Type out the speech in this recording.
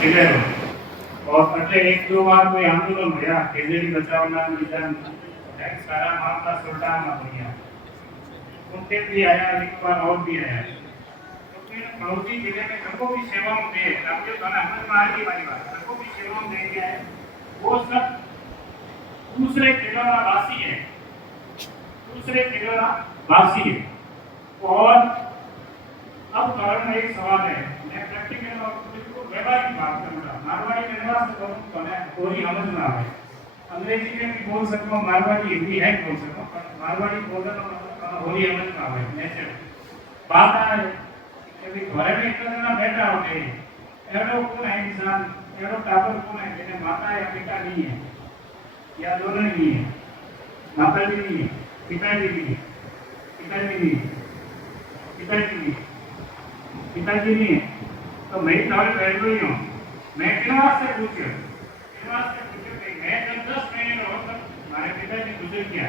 खिलेरो और એટલે એક દો વાર કોઈ આંદોલન રહ્યા કેજરી બચાવના બીજા सारा मामला सुल्तान हो गया उनके भी आया एक बार और भी आया तो फिर कनौजी जिले में सबको भी सेवाओं दे आपके बना समझ में आ रही हमारी बात सबको भी सेवाओं दे दिया है वो सब दूसरे तिलोरा वासी है दूसरे तिलोरा वासी है और अब कारण में एक सवाल है मैं प्रैक्टिकल और बिल्कुल व्यवहारिक बात करूंगा मारवाड़ी में निवास करूं तो मैं पूरी समझ में आवे अंग्रेजी में भी बोल सकता हूँ मारवाड़ी हिंदी है बोल सकता हूँ मारवाड़ी बोलने का मतलब होली समझ में आवे नेचर बात है कि घरे में इतना जना बैठा होते एड़ो कौन है इंसान एड़ो टापर कौन है जिन्हें माता या पिता नहीं है या दोनों नहीं है माता जी नहीं है पिताजी नहीं है पिताजी नहीं है पिताजी नहीं है पिताजी नहीं है तो मैं तुम्हारे बैठ गई हूँ मैं किन वास्ते पूछे कि मैं जब 10 महीने रहो तब हमारे पिताजी गुजर गया